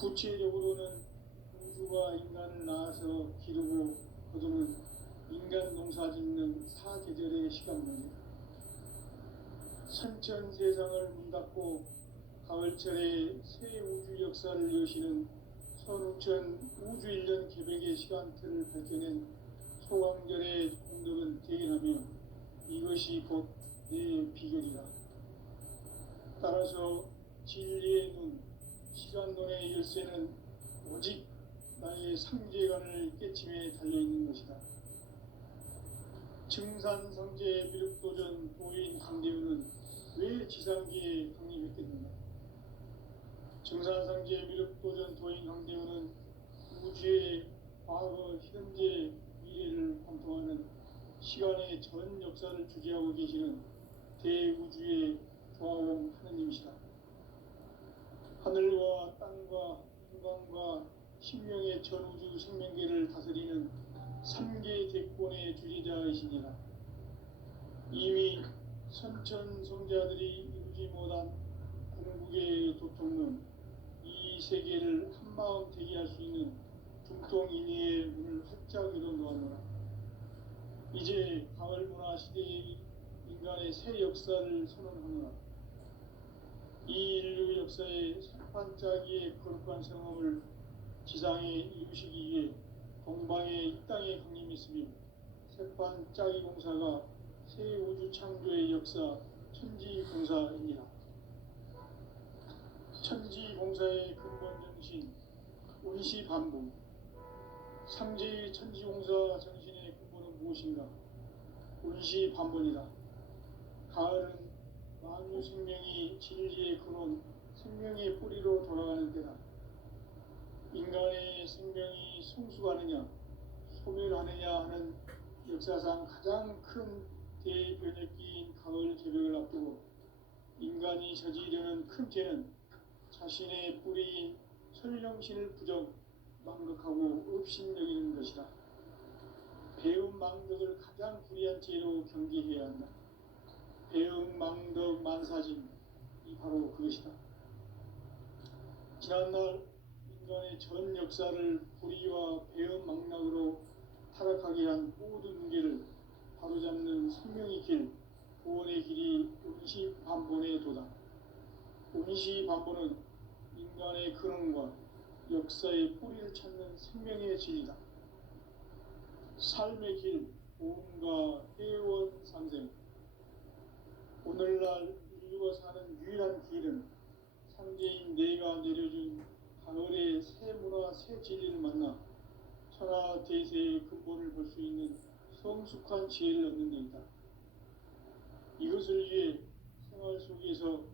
구체적으로는 우주가 인간을 낳아서 기르고 거두는 인간 농사 짓는 사계절의 시간입니다. 선천 세상을 문 닫고 가을철에 새 우주 역사를 여시는 선우천 우주일년 개백의 시간틀을 밝혀낸 소강절의 공덕은 대견하며 이것이 곧 내 비결이다. 따라서 진리의 눈, 시간론의 열쇠는 오직 나의 상제관을 깨침에 달려있는 것이다. 증산상제 미륵도전 도인 강대우는 왜 지상기에 강림했겠는가? 증산상제 미륵도전 도인 강대우는 우주의 과거, 현재, 미래를 관통하는 시간의 전 역사를 주재하고 계시는 대우주의 조화원 하느님이시다. 하늘과 땅과 인간과 신명의 전우주 생명계를 다스리는 삼계 대권의 주재자이시니라. 이미 선천성자들이 이루지 못한 궁극의 도통론, 이 세계를 한마음 되게 할 수 있는 중통인의의 문을 활짝 열어놓았노라. 이제 가을문화 시대의 인간의 새 역사를 선언하노라. 이 인류 역사의 산반짜기의 거룩한 성험을 지상에 이루시기 위해 동방의 이 땅에 강림했으며 색반짜기 공사가 새 우주 창조의 역사 천지공사입니다. 천지공사의 근본 정신 운시반복. 상제의 천지공사 정신의 근본은 무엇인가? 운시반복이다. 가을은 만유 생명이 진리의 근원, 생명의 뿌리로 돌아가는 때다. 인간의 생명이 성숙하느냐, 소멸하느냐 하는 역사상 가장 큰 대변혁기인 가을 개벽을 앞두고 인간이 저지르는 큰 죄는 자신의 뿌리인 설령신을 부정, 망극하고 업신여기는 것이다. 배움 망덕을 가장 불의한 죄로 경계해야 한다. 배움 망덕 만사진이 바로 그것이다. 지난날 인간의 전 역사를 불의와 배움 망락으로 타락하게 한 모든 문제를 바로잡는 생명의 길, 구원의 길이 운시반본의 도다. 운시반본은 인간의 근원과 역사의 뿌리를 찾는 생명의 진리다. 삶의 길, 보험과 회원 상생. 오늘날 인류가 사는 유일한 길은 상제인 내가 내려준 가을의 새 문화, 새 진리를 만나 천하 대세의 근본을 볼 수 있는 성숙한 지혜를 얻는 데이다. 이것을 위해 생활 속에서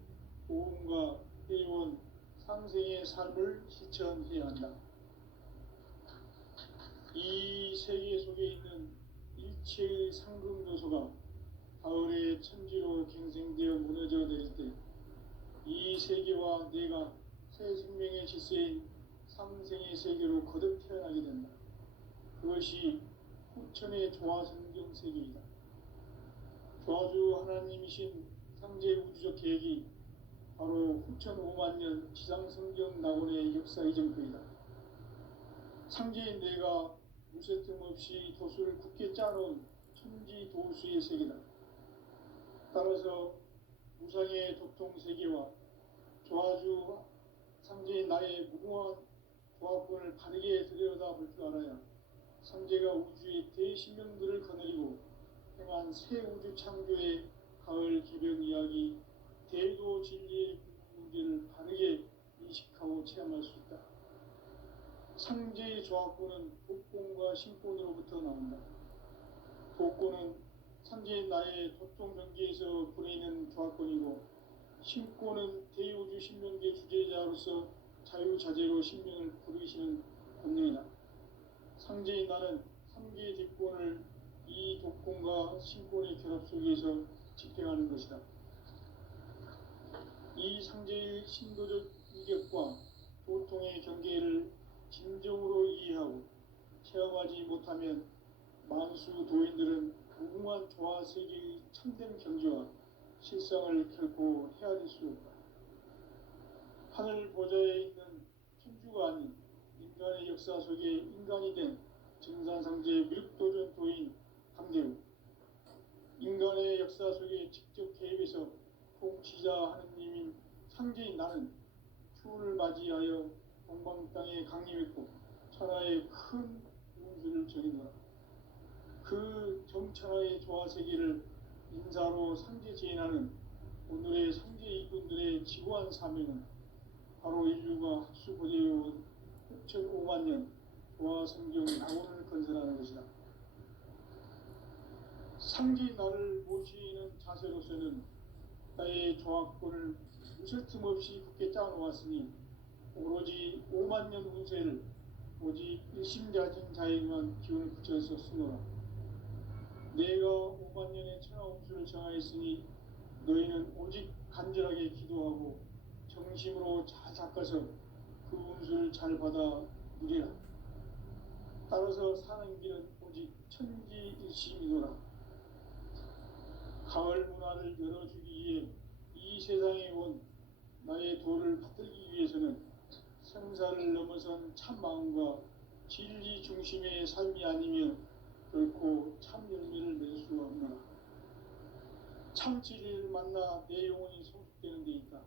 보험과 회원, 상생의 삶을 실천해야 한다. 이 세계 속에 있는 일체의 상금 요소가 가을의 천지로 갱생되어 무너져 내릴 때 이 세계와 내가 새 생명의 질서인 상생의 세계로 거듭 태어나게 된다. 그것이 후천의 조화성경 세계이다. 조화주 하나님이신 상제 우주적 계획이 바로 후천 5만년 지상성경 낙원의 역사 이정표이다. 상제인 내가 무쇠틈 없이 도수를 굳게 짜놓은 천지 도수의 세계다. 따라서 무상의 도통 세계와 조화주 상제인 나의 무궁한 조합권을 바르게 들여다볼 줄 알아야 상제가 우주의 대신명들을 거느리고 행한 새 우주 창조의 가을 개벽 이야기, 대도 진리의 문제를 바르게 인식하고 체험할 수 있다. 상제의 조합권은 독권과 신권으로부터 나온다. 독권은 상제인 나의 도통 경계에서 부리는 조합권이고, 신권은 대우주 신명계 주제자로서 자유자재로 신명을 부르시는 권능이다. 상제인 나는 3개의 대권을 이 독권과 신권의 결합 속에서 집행하는 것이다. 이 상제의 신도적 위력과 도통의 경계를 진정으로 이해하고 체험하지 못하면 만수 도인들은 무궁한 조화 세계의 참된 경지와 실상을 결코 헤아릴 수 없다. 하늘 보좌에 있는 천주가 아닌 인간의 역사 속에 인간이 된 증산상제 밀도전도인 강대우, 인간의 역사 속에 직접 개입해서 통치자 하느님인 상제인 나는 추운을 맞이하여 동방 땅에 강림했고 천하의 큰 운수를 정했노라. 그 정천하의 조화세계를 인사로 상제 제인하는 오늘의 상제 이군들의 지고한 사명은 바로 인류가 학수고대해온 6,500만 년 조화성경 낙원을 건설하는 것이다. 상제인 나를 모시는 자세로서는 나의 조합권을 무슨 틈없이 굳게 짜놓았으니 오로지 5만 년 운세를 오직 일심가진 자에게만 기운을 붙여서 쓰노라. 내가 5만 년의 천하 운수를 정하였으니 너희는 오직 간절하게 기도하고 정심으로 잘 닦아서 그 운수를 잘 받아 누리라. 따라서 사는 길은 오직 천지일심이노라. 가을 문화를 열어주기 위해 이 세상에 온 나의 도를 받들기 위해서는 생사를 넘어선 참 마음과 진리 중심의 삶이 아니면 결코 참 열매를 맺을 수가 없노라. 참 진리를 만나 내 영혼이 성숙되는 데 있다.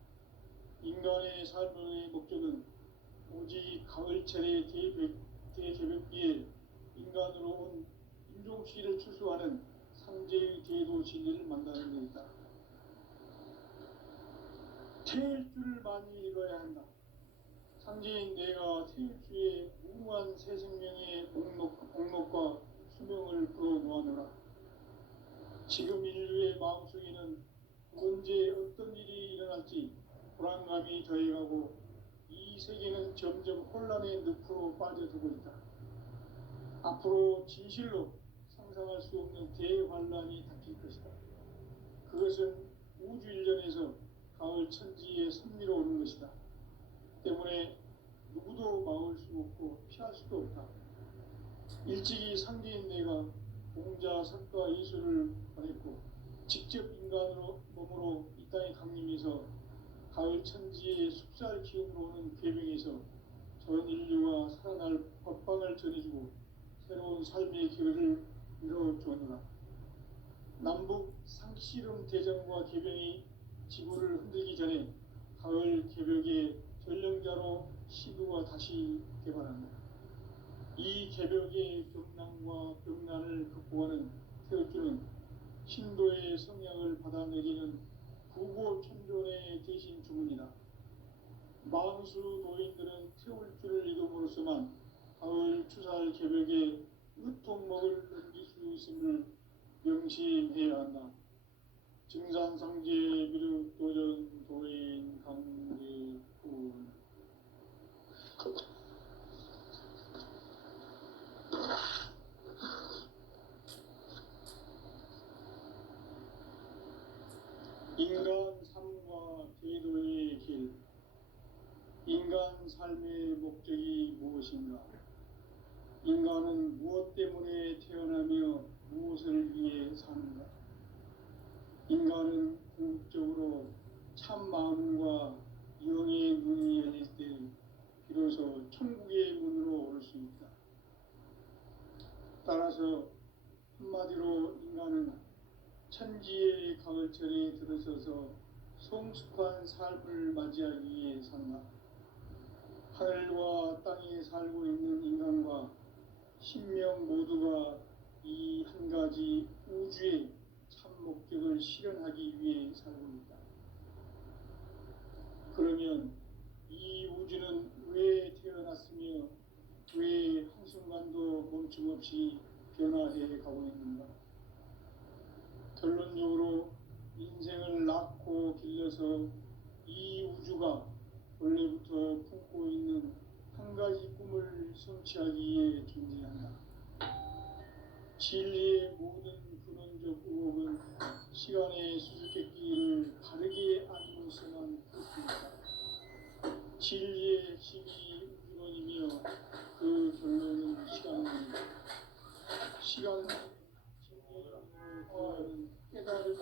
인간의 삶의 목적은 오직 가을철의 대개벽기에 인간으로 온 인종시를 추수하는 상제의 제도 진리를 만나는 데 있다. 태일 줄을 많이 읽어야 한다. 상제인 내가 태일주의 무궁한 새 생명의 목록과 수명을 풀어놓아노라. 지금 인류의 마음속에는 언제 어떤 일이 일어날지 불안감이 더해가고 이 세계는 점점 혼란의 늪으로 빠져들고 있다. 앞으로 진실로 상상할 수 없는 대환란이 닥칠 것이다. 그것은 우주 일련에서 가을 천지의 섭리로 오는 것이다. 때문에 누구도 막을 수 없고 피할 수도 없다. 일찍이 상제인 내가 공자, 석가, 예수를 보냈고 직접 인간으로 몸으로 이 땅에 강림해서 가을 천지의 숲살 기운으로 오는 계명에서 전 인류가 살아날 법방을 전해주고 새로운 삶의 기회를 이뤄주었노라. 남북 상씨름 대전과 개병이 지구를 흔들기 전에 가을 개벽의 전령자로 시부가 다시 개발한다. 이 개벽의 경난과 병난을 극복하는 태울주는 신도의 성향을 받아내리는 구고천존의 대신 주문이다. 만수 도인들은 태울주를 이름으로서만 가을 추살 개벽의 으통목을 넘길 수 있음을 명심해야 한다. 증산상제 미륵도전 도인 강대훈. 인간 삶과 제도의 길. 인간 삶의 목적이 무엇인가? 인간은 무엇 때문에 태어나며 무엇을 위해 사는가? 인간은 궁극적으로 참 마음과 영의 눈이 열릴 때 비로소 천국의 문으로 올 수 있다. 따라서 한마디로 인간은 천지의 가을철에 들어서서 성숙한 삶을 맞이하기 위해 산다. 하늘과 땅에 살고 있는 인간과 신명 모두가 이 한 가지 우주의 참 목적을 실현하기 위해 살고 있다. 그러면 이 우주는 왜 태어났으며 왜 한순간도 멈춤 없이 변화해 가고 있는가? 결론적으로 인생을 낳고 길러서 이 우주가 원래부터 품고 있는 한 가지 꿈을 성취하기 위해 존재한다. 진리의 모든 근원적 의혹은 시간의 수수께끼를 바르게 알고 있어만 볼 수 있다. 진리의 핵심이 우주론이며 그 결론은 시간입니다. 시간은 진리로 구하는 깨달음을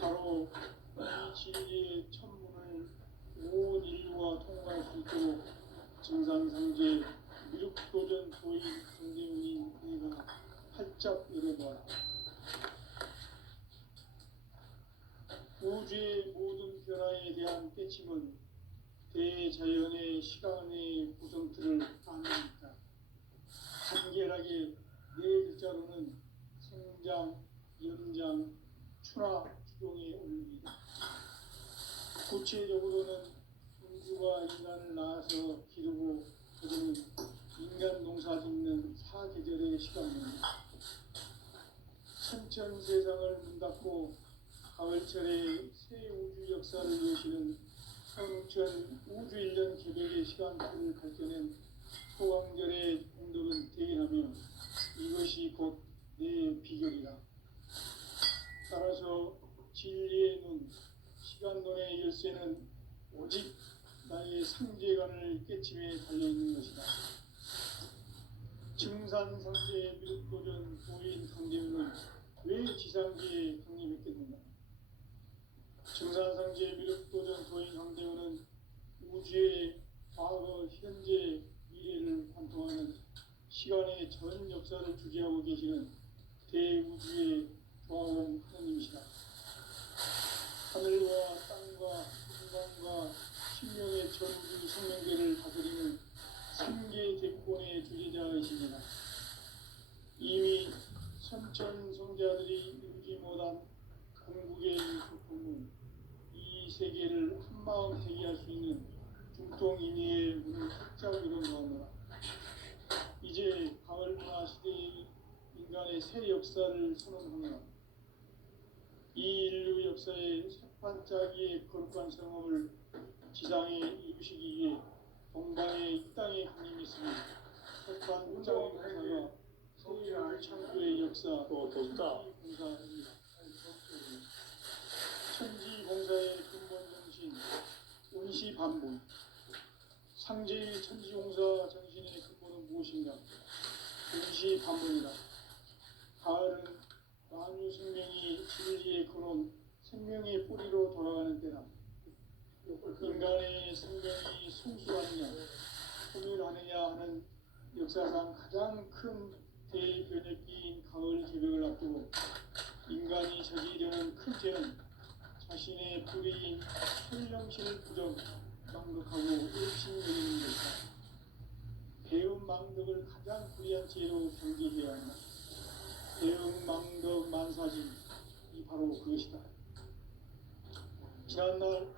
바로 이 진리의 천문을 온 인류가 통과할 수 있도록 증산상제 미륵도전 도인 강대훈이 내가 활짝 열어봐라. 우주의 모든 변화에 대한 깨침은 대자연의 시간의 구성틀을 아닙니다. 간결하게 네 글자로는 생장, 연장, 추나 추종의 원리입니다. 구체적으로는 우주가 인간을 낳아서 기르고 거두는 인간 농사 짓는 사계절의 시간입니다. 천천 세상을 문 닫고 가을철에 새 우주 역사를 여시는 성천 우주 1년 개벽의 시간표를 밝혀낸 소강절의 공덕은 대견하며 이것이 곧 내 비결이다. 따라서 진리의 눈, 시간론의 열쇠는 오직 나의 상제관을 깨침에 달려있는 것이다. 증산상제 미륵도전 도인 강대훈은 왜 지상계에 강림했겠는가? 증산상제 미륵도전 도인 강대훈은 우주의 과거, 현재, 미래를 관통하는 시간의 전 역사를 주재하고 계시는 대우주의 조화원 하나님이시다. 하늘과 땅과 인간과 신명의 전우주 생명계를 다스리는 삼계 대권의 주제자이십니다. 이미 선천 성자들이 이루지 못한 궁극의 소통은 이 세계를 한마음 대기할 수 있는 중통인의의 문을 활짝 열어놓았노라. 이제 가을 문화 시대의 인간의 새 역사를 선언하노라. 이 인류 역사의 새판짜기의 거룩한 성험을 지상에 이루시기 위해 동방의 이 땅에 강림했으니 새판짜기 공사가 세계의 창조의 역사 천지공사입니다. 천지공사의 근본 정신 온시반복. 상제의 천지공사 정신의 근본은 무엇인가? 온시반복이다. 가을은 만유 생명이 진리의 근원, 생명의 뿌리로 돌아가는 때다. 인간의 생명이 성수하느냐, 소멸하느냐 하는 역사상 가장 큰 대변혁기인 가을 개벽을 앞두고 인간이 저지르는 큰 죄는 자신의 불의인 현령신을 부정, 망덕하고 일심여기는 것이다. 배운 망덕을 가장 불의한 죄로 경계해야 한다. 배운 망덕 만사진, 이 바로 그것이다. 지난날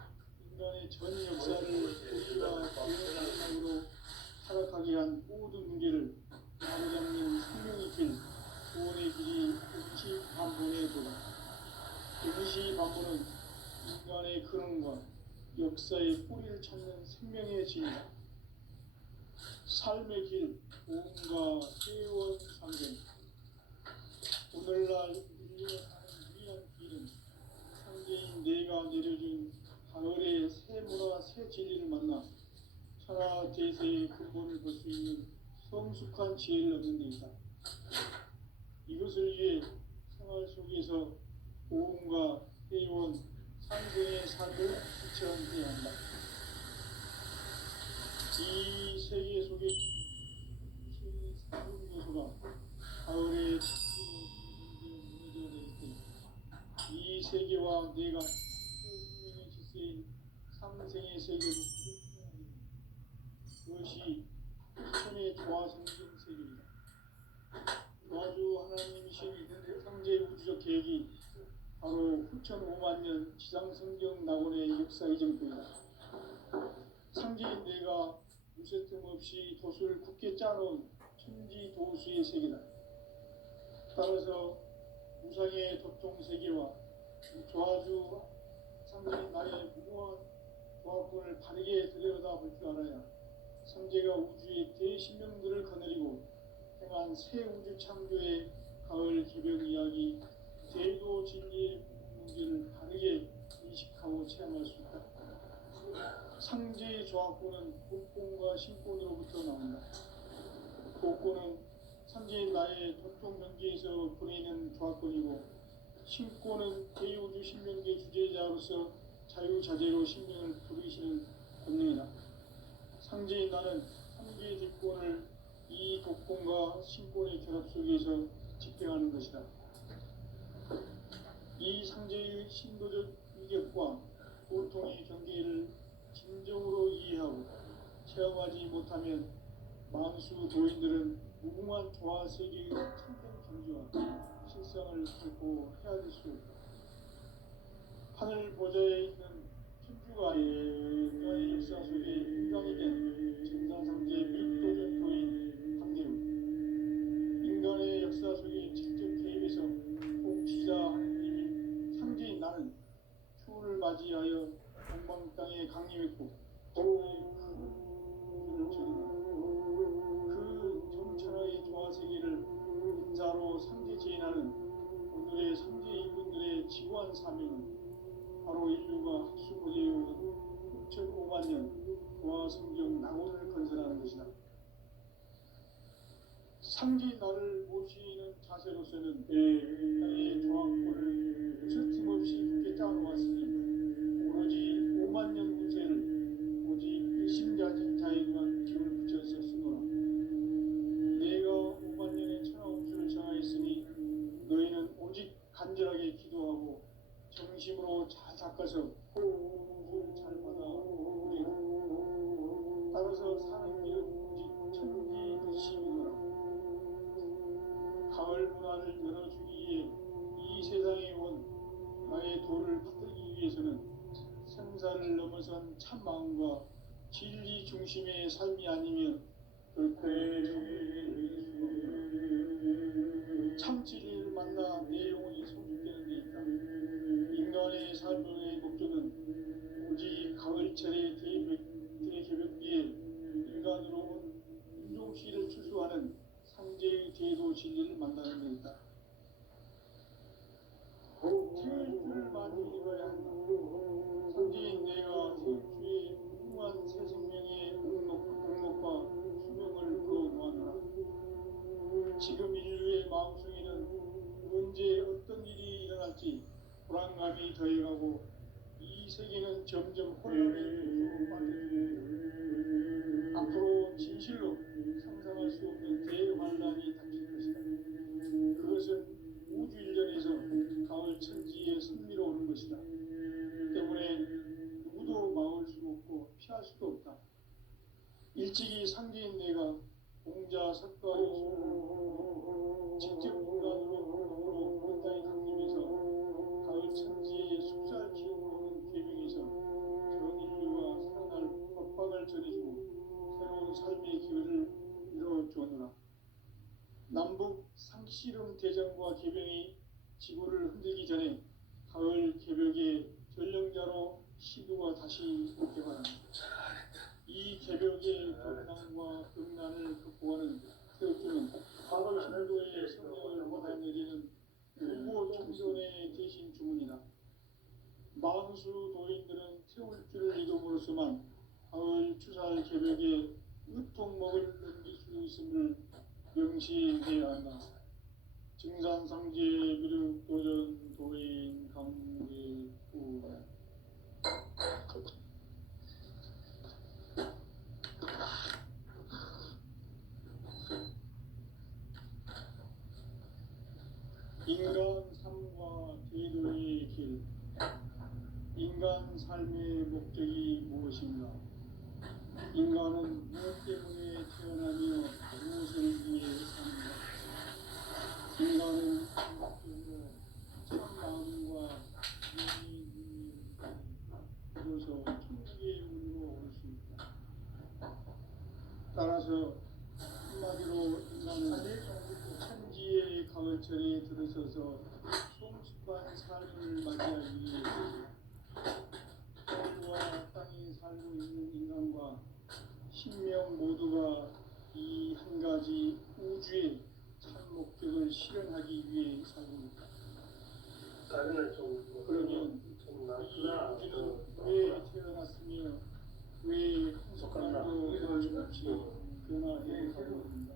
인간의 전 역사를 우리와 배운 생각으로 타락하게 한 모든 문제를 바로잡는 생명의 길, 구원의 길이 임시반본의 도다. 임시반본은 인간의 근원과 역사의 뿌리를 찾는 생명의 진이다. 삶의 길, 보험과 회원 상생. 오늘날 인류가 가는 유일한 길은 상제인 내가 내려준 가을의 새 문화, 새 진리를 만나 천하 대세의 근본을 볼 수 있는 성숙한 지혜를 얻는 데 있다. 이것을 위해 생활 속에서 보험과 회원, 상생의 삶을 실천해야 한다. 이 세계 속에 새로운 요소가 가을의 무너져 내릴 때, 이 세계와 내가 새 생명의 질서인 상생의 세계로 그것이 천의 조화 성경 세계이다. 조화주 하나님이신 상제 우주적 계획이 바로 후천 5만 년 지상성경 낙원의 역사 이정표이다. 상제인 내가 무쇠틈 없이 도수를 굳게 짜놓은 천지 도수의 세계다. 따라서 무상의 도통 세계와 조화주 상제인 나의 무궁한 조화권을 바르게 들여다볼 줄 알아야 상제가 우주의 대신명들을 거느리고 행한 새 우주 창조의 가을 개벽 이야기, 제도 진리의 문제를 바르게 인식하고 체험할 수 있다. 상제의 조화권은 복권과 신권으로부터 나온다. 복권은 상제인 나의 도통 경계에서 보내는 조화권이고, 신권은 대우주 신명계 주제자로서 자유자재로 신명을 부르기 섬기시는 본능이다. 상제인 나는 삼계 뒷권을 이 독권과 신권의 결합 속에서 집행하는 것이다. 이 상제의 신도적 위격과 고통의 경계를 진정으로 이해하고 체험하지 못하면 만수 도인들은 무궁한 조화 세계의 참된 경지와 실상을 결코 헤아릴 수 없다. 하늘 보좌에 있는 천주가 인간의 역사 속에 인간이 된 정상상제 및도전 도인 강대우, 인간의 역사 속에 직접 개입해서 통치자 하느님인 상제인 나는 추운을 맞이하여 동방 땅에 강림했고 그 정천하의 조화 세계를 인사로 상제 제인하는 오늘의 상제 인군들의 지구한 사명은 바로 인류가 학수고대해오던 6,500만 년 고아 성경 낙원을 건설하는 것이다. 상제인 나를 모시는 자세로서는 땅의 조항권을 서슴없이 굳게 짜놓았으니 오로지 5만 년 후세를 오직 일심자진 자에게만 기운을 붙여서 쓰노라. 내가 5만 년의 천하홍수를 정하였으니 너희는 오직 간절하게 기도하고 정심으로 잘 닦아서 공부를 잘 받아 우리라. 따라서 사는 길은 오직 천지듯이이노라. 가을 문화를 열어주기 위해 이 세상에 온 나의 도를 받들기 위해서는 생사를 넘어선 참 마음과 진리 중심의 삶이 아니면 결코 참 진리를 만나 내 영혼이 성숙되는 데 있다. 인간의 삶의 목적은 오직 가을철의 대개벽기에 인간으로 온 인종시를 추수하는 상제의 대도 진리를 만나는 데 있다. 제일주를 많이 읽어야 한다. 상제인 내가 제일주의 무궁한 새 생명의 공목과 수명을 그어놓았노라. 지금 인류의 마음속에는 언제 어떤 일이 일어날지 불안감이 더해가고 이 세계는 점점 혼란의 속으로 빠져들고 앞으로 진실로 상상할 수 없는 대환란이 닥칠 것이다. 그것은 우주 일전에서 가을 천지에 선미로우는 것이다. 때문에 누구도 막을 수 없고 피할 수도 없다. 일찍이 상제인 내가 공자 석가 예수를 직접 인간으로 그 땅에 강림해서 가을 천지에 숲살 키워보는 계명에서 전 인류가 살아날 법방을 전해주고 새로운 삶의 기회를 이뤄주었노라. 남북 상씨름 대전과 개병이 지구를 흔들기 전에 가을 개벽의 전령자로 시도가 다시 개발한다. 이 개벽의 격난과 극난을 극복하는 태극기는 가을 신도의 성령을 받아내리는 일보 총선의 대신 주문이다. 만수 도인들은 태울 줄을 이름으로서만 가을 추살 개벽의 으통목을 넘길 수 있음을 명시해야 한다. 증산상제 미륵 도전 도인 강대우. 인간 삶과 제도의 길. 인간 삶의 목적이 무엇인가? 인간은 무엇 때문에 태어나며 무엇을 위해 사는가? 인간은 궁극적으로 참 마음과 영이 비로소 천국의 문으로 올 수 있다. 따라서 한마디로 인간은 천지의 가을철에 들어서서 성숙한 삶을 맞이하기 위해 하늘과 땅에 살고 있는 인간과 신명 모두가 이 한 가지 우주의 참 목적을 실현하기 위해 살고 있다. 그러면 이 우주는 왜 태어났으며 왜 한 순간도 거침없이 변화해 가고 있는가?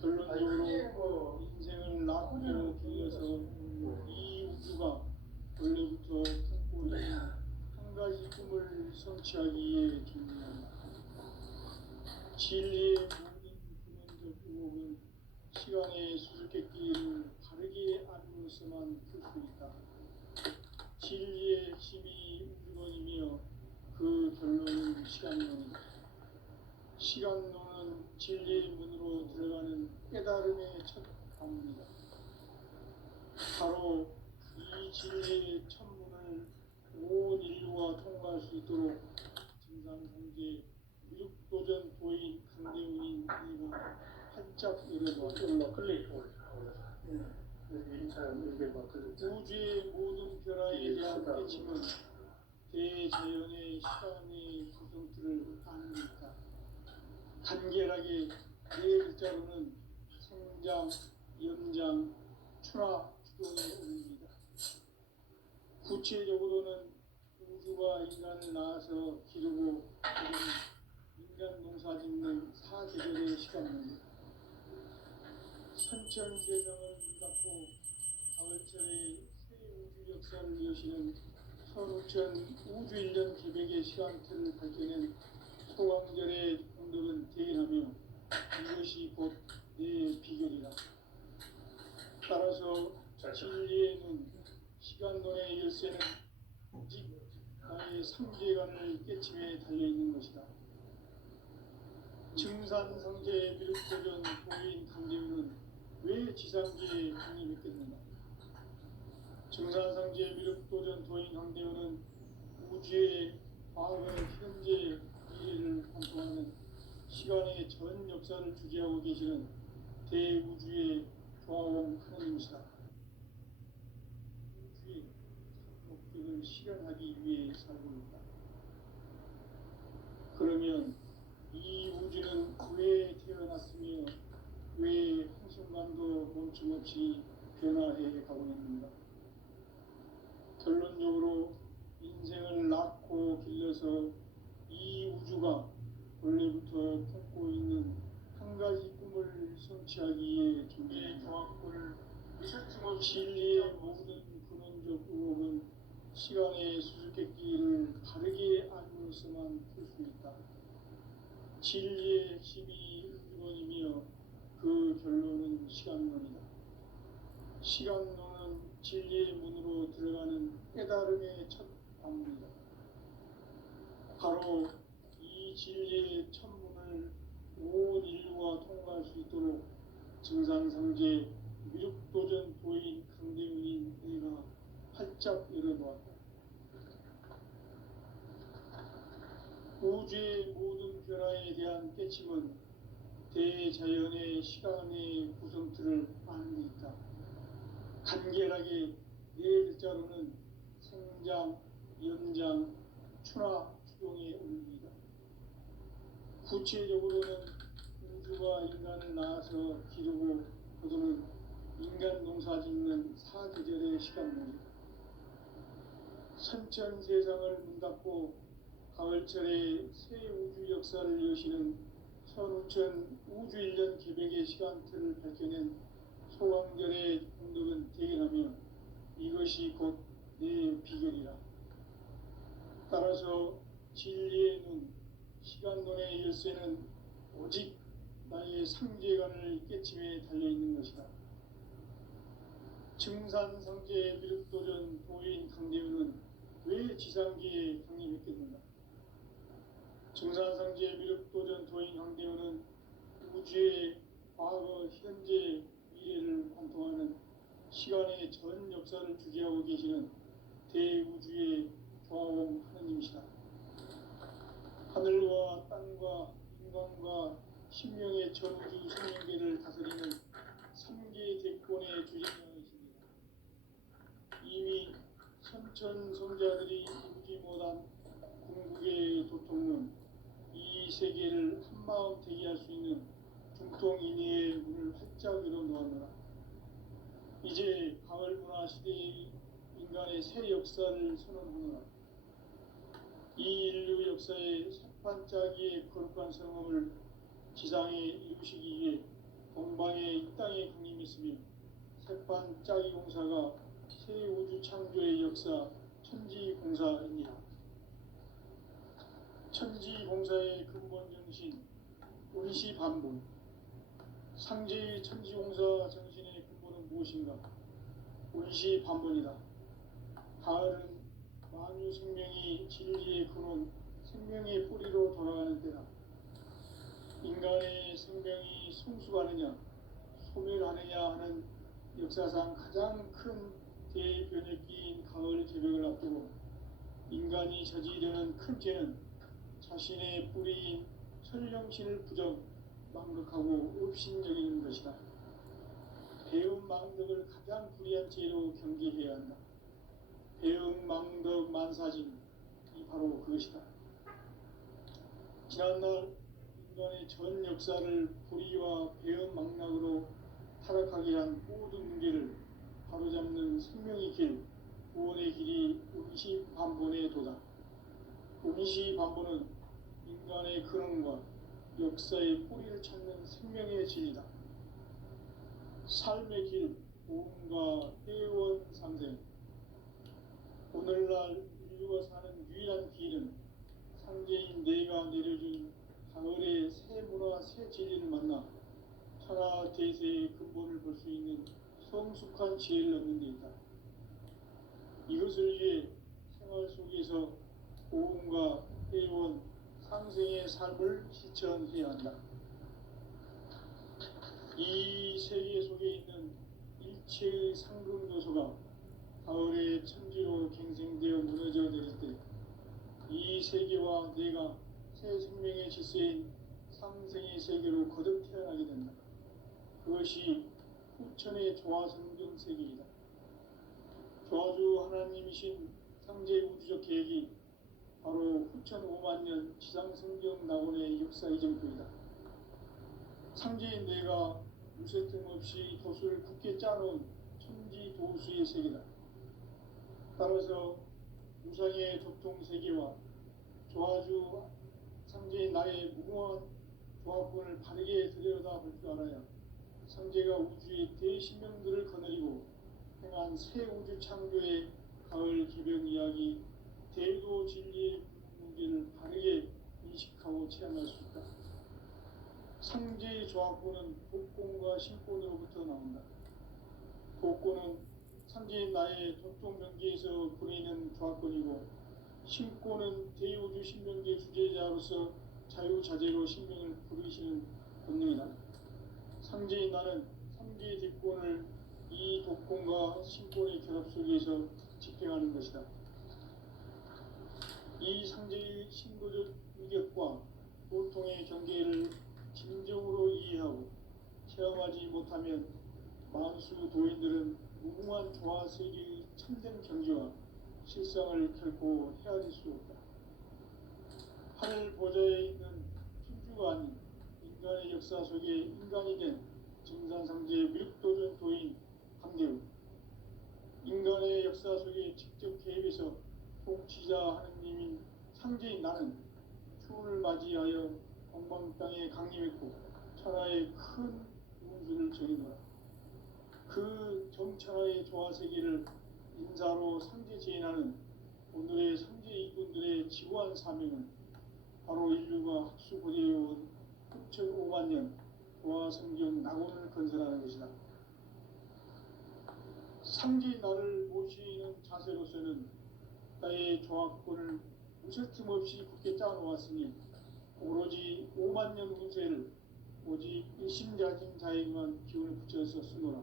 결론적으로 인생을 낳고 길러서 이 우주가 원래부터 품고 있는 한 가지 꿈을 성취하기에 준비한다. 진리의 모든 근원적 의혹은 시간의 수수께끼를 바르게 알고서만 풀 수 있다. 진리의 핵심이 우주론이며 그 결론은 시간론이다. 시간론은 진리의 문으로 들어가는 깨달음의 첫 관문이다. 바로 이 진리의 천문을 온 인류가 통과할 수 있도록 증산성제 미륵도전 도인 강대훈인 이가 활짝 열어놓았다. 우주의 모든 변화에 대한 깨침은 대자연의 시간의 구성틀을 아는 것이다. 간결하게 네 글자로는 성장, 연장, 추나, 추동의 의미입니다. 구체적으로는 우주가 인간을 낳아서 기르고 인간 농사짓는 사계절의 시간입니다. 선천세상을 닫고 가을철에 새 우주 역사를 여시는 선우천 우주일년 계백의 시간틀을 밝혀낸 소왕절의 공덕은 대견하며 이것이 곧 내 비결이다. 따라서 진리의 눈, 시간론의 열쇠는 오직 나의 삼재간을 깨침에 달려있는 것이다. 증산성제의 미륵도전 도인 강대훈은 왜 지상계에 강림했겠는가? 증산성제의 미륵도전 도인 강대훈은 우주의 과거, 현재, 미래를 관통하는 시간의 전 역사를 주재하고 계시는 대우주의 조화원 하나님이시다. 우주의 목적을 실현하기 위해 살고 있다. 그러면 이 우주는 왜 태어났으며 왜 한순간도 멈춤없이 변화해 가고 있는가? 결론적으로 인생을 낳고 길러서 이 우주가 원래부터 품고 있는 한 가지 꿈을 성취하기에 준비의 조합을 진리의 모든 근원적 의혹은 시간의 수수께끼를 바르게 알고서만 풀 수 있다. 진리의 핵심이 우주론이며 그 결론은 시간론이다. 시간론은 진리의 문으로 들어가는 깨달음의 첫 관문이다. 바로 이 진리의 천문을 온 인류가 통과할 수 있도록 증산성제 미륵도전 도인 강대훈인 이가 활짝 열어놓았다. 우주의 모든 변화에 대한 깨침은 대자연의 시간의 구성틀을 아는 데 있다. 간결하게 네 글자로는 성장, 연장, 추나, 추동의 의미이다. 구체적으로는 우주가 인간을 낳아서 기르고 거두는 인간 농사짓는 사계절의 시간물이다. 선천세상을 문 닫고 가을철에 새 우주 역사를 여시는 선우천 우주일년 계백의 시간틀을 밝혀낸 소왕절의 공덕은 대견하며 이것이 곧 내 비결이라. 따라서 진리의 눈, 시간론의 열쇠는 오직 나의 삼재간을 깨침에 달려있는 것이다. 증산성제의 미륵도전 도인 강대훈은 왜 지상계에 강림했겠는가? 증산성제의 미륵도전 도인 강대훈은 우주의 과거, 현재, 미래를 관통하는 시간의 전 역사를 주재하고 계시는 대우주의 조화원 하나님이시다. 하늘과 땅과 인간과 신명의 전우주 생명계를 다스리는 삼계 대권의 주재자이십니다. 이미 선천성자들이 이루지 못한 궁극의 도통론, 이 세계를 한마음 대기할 수 있는 중통인의의 문을 활짝 열어놓았노라. 이제 가을 문화 시대의 인간의 새 역사를 선언하노라. 이 인류 역사의 새반짝이의 거룩한 성험을 지상에 이루시기 위해 동방의 이 땅에 강림했으며 새반짝이 공사가 새 우주 창조의 역사 천지공사입니다. 천지공사의 근본 정신, 원시반본. 상제의 천지공사 정신의 근본은 무엇인가? 원시반본이다. 가을은 만유 생명이 진리의 근원, 생명의 뿌리로 돌아가는 때다. 인간의 생명이 성숙하느냐, 소멸하느냐 하는 역사상 가장 큰 대변혁기인 가을 개벽을 앞두고 인간이 저지르는 큰 죄는 자신의 뿌리인 설령신을 부정, 망극하고 업신여기는 것이다. 배움 망덕을 가장 불의한 죄로 경계해야 한다. 배움 망덕 만사진이 바로 그것이다. 지난날 인간의 전 역사를 불의와 배움 망락으로 타락하게 한 모든 문제를 바로잡는 생명의 길, 구원의 길이 원시반본의 도다. 원시반본은 인간의 근원과 역사의 뿌리를 찾는 생명의 진리다. 삶의 길, 보험과 회원 상생. 오늘날 인류가 사는 유일한 길은 상제인 내가 내려준 가을의 새 문화, 새 진리를 만나 천하 대세의 근본을 볼 수 있는 성숙한 지혜를 얻는 데 있다. 이것을 위해 생활 속에서 보험과 회원, 상생의 삶을 실천해야 한다. 이 세계 속에 있는 일체의 상금 요소가 가을의 천지로 갱생되어 무너져 내릴 때 이 세계와 내가 새 생명의 질서인 상생의 세계로 거듭 태어나게 된다. 그것이 후천의 조화성경 세계이다. 조화주 하나님이신 상제 우주적 계획이 바로 후천 5만 년 지상성경 낙원의 역사 이전부이다. 상제인 내가 무쇠 틈 없이 도수를 굳게 짜놓은 천지 도수의 세계다. 따라서 무상의 접종 세계와 조화주 상제인 나의 무궁한 조합권을 바르게 들여다볼 줄 알아야 상제가 우주의 대신명들을 거느리고 행한 새 우주 창조의 가을 개벽 이야기, 대도 진리의 문제를 바르게 인식하고 체험할 수 있다. 상제의 조합권은 복권과 신권으로부터 나온다. 복권은 상제인 나의 접종 경계에서 부리는 조합권이고, 신권은 대우주 신명계 주제자로서 자유자재로 신명을 부르시는 본능이다. 상제인 나는 상제의 뒷권을 이 독권과 신권의 결합 속에서 집행하는 것이다. 이 상제의 신도적 위격과 보통의 경계를 진정으로 이해하고 체험하지 못하면 만수 도인들은 무궁한 조화세계의 참된 경지와 실상을 결코 헤아릴 수 없다. 하늘 보좌에 있는 천주가 아닌 인간의 역사 속에 인간이 된 증산상제의 밀도전 도인 강대우, 인간의 역사 속에 직접 개입해서 통치자 하느님인 상제인 나는 추운을 맞이하여 건방 땅에 강림했고 천하의 큰 운수를 정해놓아 그 정천하의 조화세계를 인사로 상제 제인하는 오늘의 상제 이군들의 지구한 사명은 바로 인류가 학수고대해온 6,5만 년 조화성경 낙원을 건설하는 것이다. 상제인 나를 모시는 자세로서는 나의 조합권을 무쇠틈 없이 굳게 짜놓았으니 오로지 5만 년 운세를 오직 일심자진 자에게만 기운을 붙여서 쓰노라.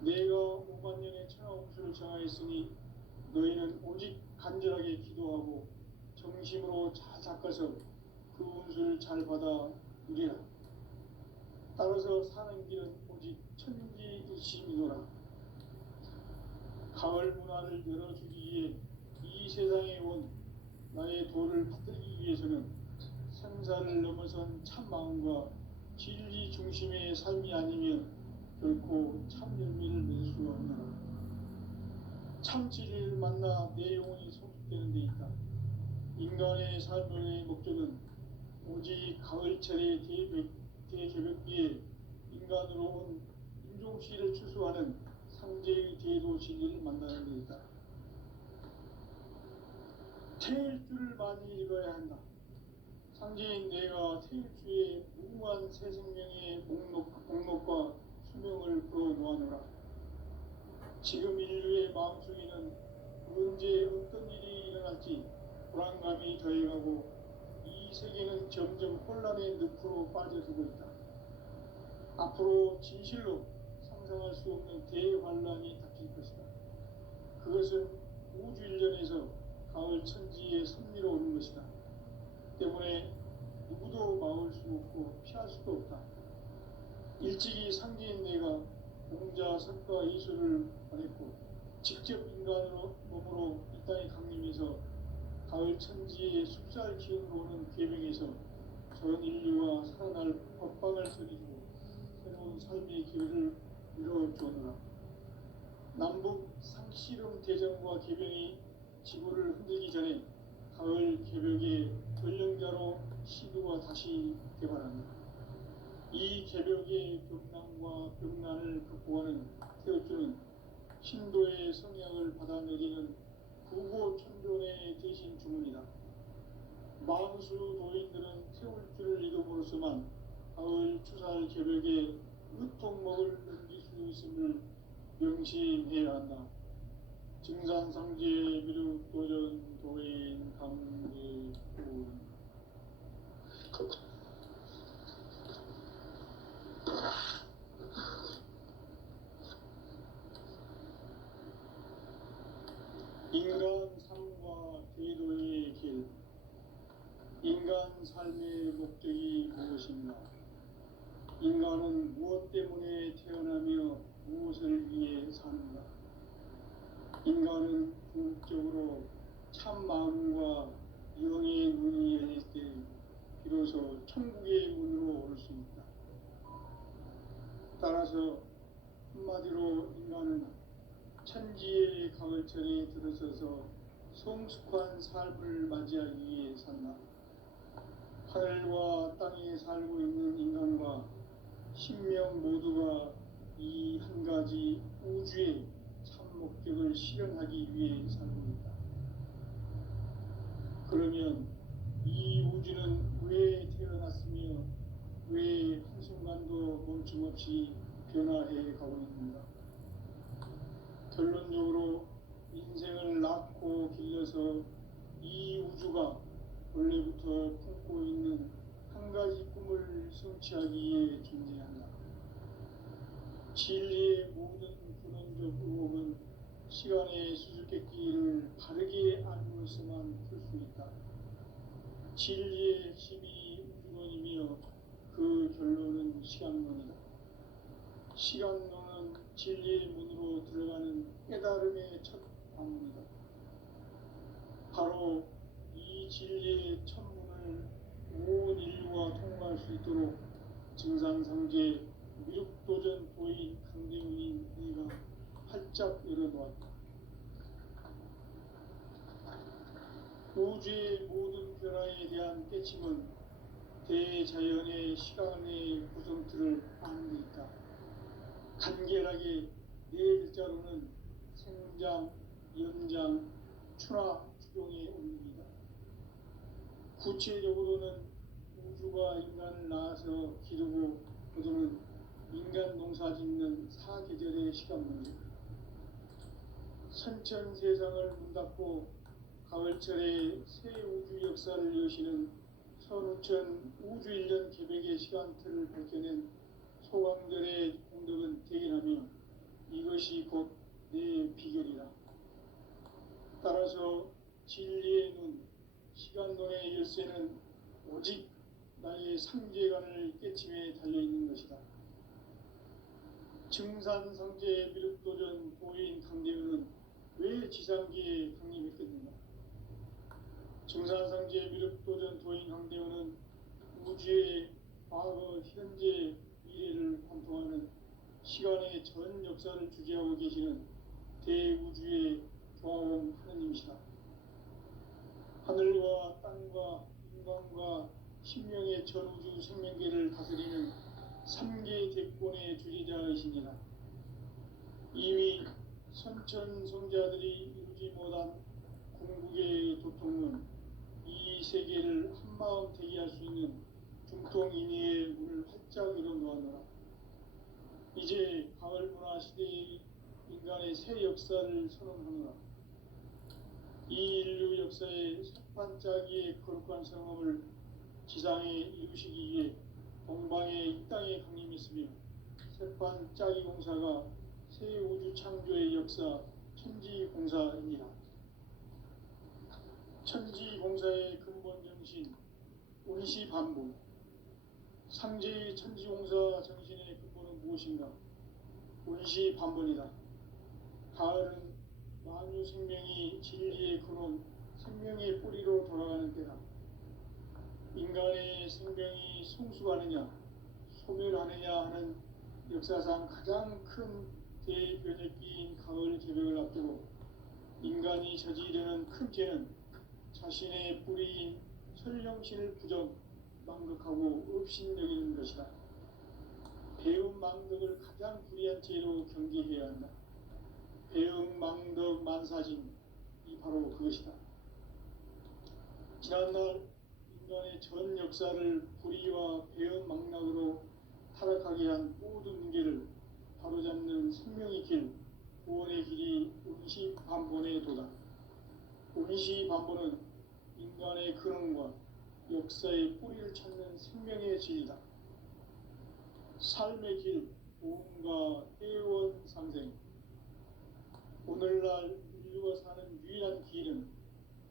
내가 5만 년의 천하 운수를 정하였으니 너희는 오직 간절하게 기도하고 정심으로 잘 닦아서 그 운수를 잘 받아 누리라. 따라서 사는 길은 오직 천지일심이노라. 가을 문화를 열어주기 위해 이 세상에 온 나의 도를 받들기 위해서는 생사를 넘어선 참 마음과 진리 중심의 삶이 아니면 결코 참 열매를 맺을 수가 없노라. 참 진리를 만나 내 영혼이 성숙되는 데 있다. 인간의 삶의 목적은 오직 가을철의 대개벽기에 인간으로 온 인종시를 추수하는 상제의 대도 진리를 만나는 데 있다. 태일주를 많이 읽어야 한다. 상제인 내가 태일주의 무궁한 새 생명의 목록과 수명을 풀어놓아노라. 지금 인류의 마음속에는 언제 어떤 일이 일어날지 불안감이 더해가고 이 세계는 점점 혼란의 늪으로 빠져들고 있다. 앞으로 진실로 상상할 수 없는 대환란이 닥칠 것이다. 그것은 우주 일련에서 가을 천지의 섭리로 오는 것이다. 때문에 누구도 막을 수 없고 피할 수도 없다. 일찍이 상제인 내가 공자, 석가, 이수를 보냈고 직접 인간으로 몸으로 이 땅에 강림해서 가을 천지의 숲살 기운으로 오는 계명에서 전 인류와 살아날 법방을 서리고 새로운 삶의 기회를 이뤄주었노라. 남북 상씨름 대전과 계병이 지구를 흔들기 전에 가을 개벽의 전령자로 시두가 다시 개발합니다. 이 개벽의 벽난과 벽난을 극복하는 태엽주는 신도의 성향을 받아내리는 구고천존의 대신 주문이다. 만수 도인들은 태울주를 읽음으로써만 가을 추살 개벽의 으통목을 넘길 수 있음을 명심해야 한다. 증산상제 미륵 도전 도인 강대군 인간 삶과 대도의 길. 인간 삶의 목적이 무엇인가? 인간은 무엇 때문에 태어나며 무엇을 위해 사는가? 인간은 궁극적으로 참 마음과 영의 문이 열릴 때 비로소 천국의 문으로 올 수 있다. 따라서 한마디로 인간은 천지의 가을철에 들어서서 성숙한 삶을 맞이하기 위해 산다. 하늘과 땅에 살고 있는 인간과 신명 모두가 이 한 가지 우주의 참 목적을 실현하기 위해 살고 있다. 그러면 이 우주는 왜 태어났으며 왜 한순간도 멈춤없이 변화해 가고 있는가? 결론적으로 인생을 낳고 길러서 이 우주가 원래부터 품고 있는 한 가지 꿈을 성취하기 위해 존재한다. 진리의 모든 근원적 의혹은 시간의 수수께끼를 바르게 알므로서만 풀 수 있다. 진리의 핵심이 우주론이며 그 결론은 시간론이다. 시간론은 진리의 문으로 들어가는 깨달음의 첫 방문이다. 바로 이 진리의 첫문을 온 인류가 통과할 수 있도록 증산상제 미륵도전 도인 강대훈이 네가 활짝 열어놓았다. 우주의 모든 변화에 대한 깨침은 대자연의 시간의 구성틀을 아는 데 있다. 간결하게 네 글자로는 생장, 연장, 추나 추동의 원리이다. 구체적으로는 우주가 인간을 낳아서 기르고 거두는 인간 농사 짓는 사계절의 시간문이다. 선천 세상을 문 닫고 가을철에 새 우주 역사를 여시는 선우천 우주일년 개백의 시간틀을 밝혀낸 소강절의 공덕은 대견하며 이것이 곧 내 비결이라. 따라서 진리의 눈, 시간론의 열쇠는 오직 나의 상제관을 깨침에 달려있는 것이다. 증산상제 미륵도전 도인 강대훈은 왜 지상계에 강림했겠는가? 증산상제 미륵도전 도인 강대훈은 우주의 과거, 현재, 미래를 관통하는 시간의 전 역사를 주재하고 계시는 대우주의 조화원 하느님이시다. 하늘과 땅과 인간과 신명의 전우주 생명계를 다스리는 3개 대권의 주재자이시니라. 이미 선천 성자들이 이루지 못한 궁극의 도통론, 새 역사를 선언하노라. 이 인류 역사의 석반짜기의 거룩한 성함을 지상에 이루시기 위해 동방의 이 땅에 강림했으며 석반짜기 공사가 새 우주 창조의 역사 천지공사입니다. 천지공사의 근본 정신 운시반복. 상제의 천지공사 정신의 근본은 무엇인가? 운시반복이다. 가을은 만유 생명이 진리의 근원, 생명의 뿌리로 돌아가는 때다. 인간의 생명이 성숙하느냐, 소멸하느냐 하는 역사상 가장 큰 대변혁기인 가을 개벽을 앞두고 인간이 저지르는 큰 죄는 자신의 뿌리인 설령신을 부정, 망극하고 업신여기는 것이다. 배움 망덕을 가장 불의한 죄로 경계해야 한다. 배움 망덕 만사진이 바로 그것이다. 지난날 인간의 전 역사를 불의와 배움 망락으로 타락하게 한 모든 문제를 바로잡는 생명의 길, 구원의 길이 운시반본의 도다. 운시반본은 인간의 근원과 역사의 뿌리를 찾는 생명의 진리다. 삶의 길, 보험과 회원 상생. 오늘날 인류가 사는 유일한 길은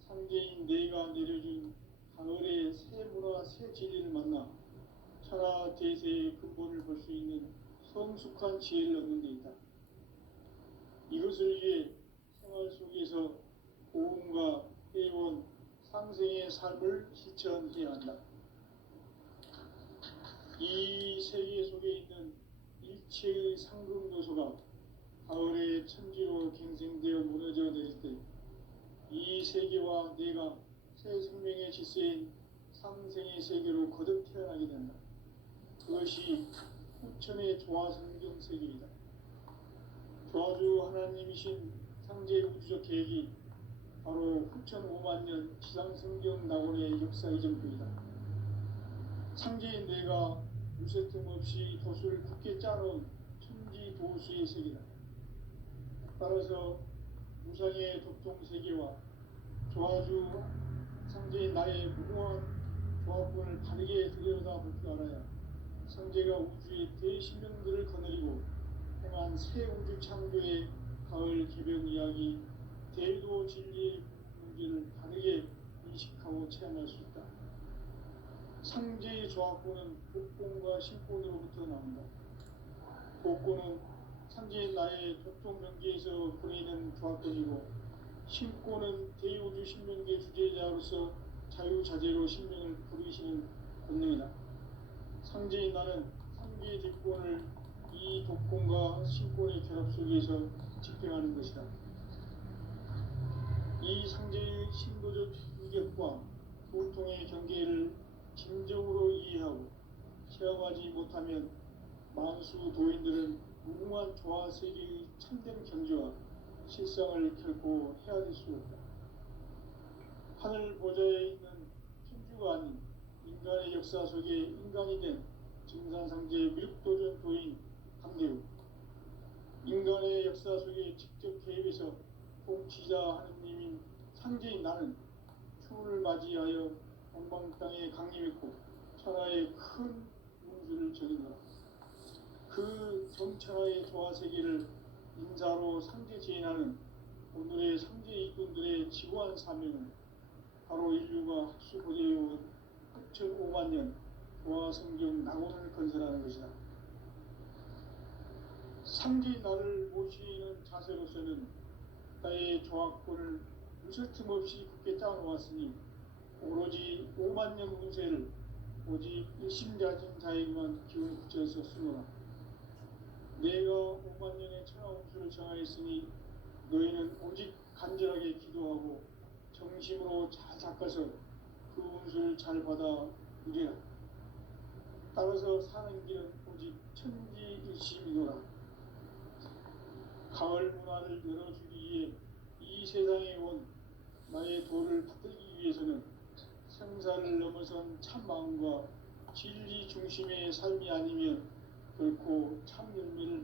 상제인 내가 내려준 가을의 새 문화, 새 진리를 만나 천하 대세의 근본을 볼 수 있는 성숙한 지혜를 얻는 데 있다. 이것을 위해 생활 속에서 보험과 회원, 상생의 삶을 실천해야 한다. 이 세계 속에 있는 일체의 상급 요소가 가을의 천지로 갱생되어 무너져 내릴 때 이 세계와 내가 새 생명의 질서인 상생의 세계로 거듭 태어나게 된다. 그것이 후천의 조화성경 세계이다. 조화주 하나님이신 상제 우주적 계획이 바로 후천 5만 년 지상성경 낙원의 역사 이전부이다. 상제인 내가 무쇠틈 없이 도수를 굳게 짜놓은 천지 도수의 세계다. 따라서 무상의 도통 세계와 조화주 상제인 나의 무궁한 조합권을 바르게 들여다볼 줄 알아야 상제가 우주의 대신명들을 거느리고 행한 새 우주 창조의 가을 개벽 이야기, 대도 진리의 문제를 바르게 인식하고 체험할 수 있다. 상제의 조합권은 복권과 신권으로부터 나온다. 복권은 상제인 나의 도통 명계에서 보내는 조합권이고, 신권은 대우주 신명계 주제자로서 자유자재로 신명을 부르시는 권능이다. 상제인 나는 상계의 대권을 이 독권과 신권의 결합 속에서 집행하는 것이다. 이 상제의 신도적 유격과 보통의 경계를 진정으로 이해하고 체험하지 못하면 만수 도인들은 무궁한 조화 세계의 참된 경지와 실상을 결코 헤아릴 수 없다. 하늘 보좌에 있는 천주가 아닌 인간의 역사 속에 인간이 된 증산상제 밀도전 도인 강대우, 인간의 역사 속에 직접 개입해서 통치자 하느님인 상제인 나는 추운을 맞이하여 동방 땅에 강림했고 천하의 큰 운수를 적인노라. 그 정천하의 조화세계를 인사로 상제 제인하는 오늘의 상제 일꾼들의 지고한 사명은 바로 인류가 학수고대해온 6,5만 년 조화성경 낙원을 건설하는 것이다. 상제인 나를 모시는 자세로서는 나의 조합권을 무쇠틈 없이 굳게 짜놓았으니 오로지 5만 년 운세를 오직 일심자진 자에게만 기운을 붙여서 쓰노라. 내가 5만 년의 천하 운수를 정하였으니 너희는 오직 간절하게 기도하고 정심으로 잘 닦아서 그 운수를 잘 받아 누리라. 따라서 사는 길은 오직 천지일심이노라. 가을 문화를 열어주기 위해 이 세상에 온 나의 도를 받들기 위해서는 생사를 넘어선 참마음과 진리 중심의 삶이 아니면 결코 참 열매를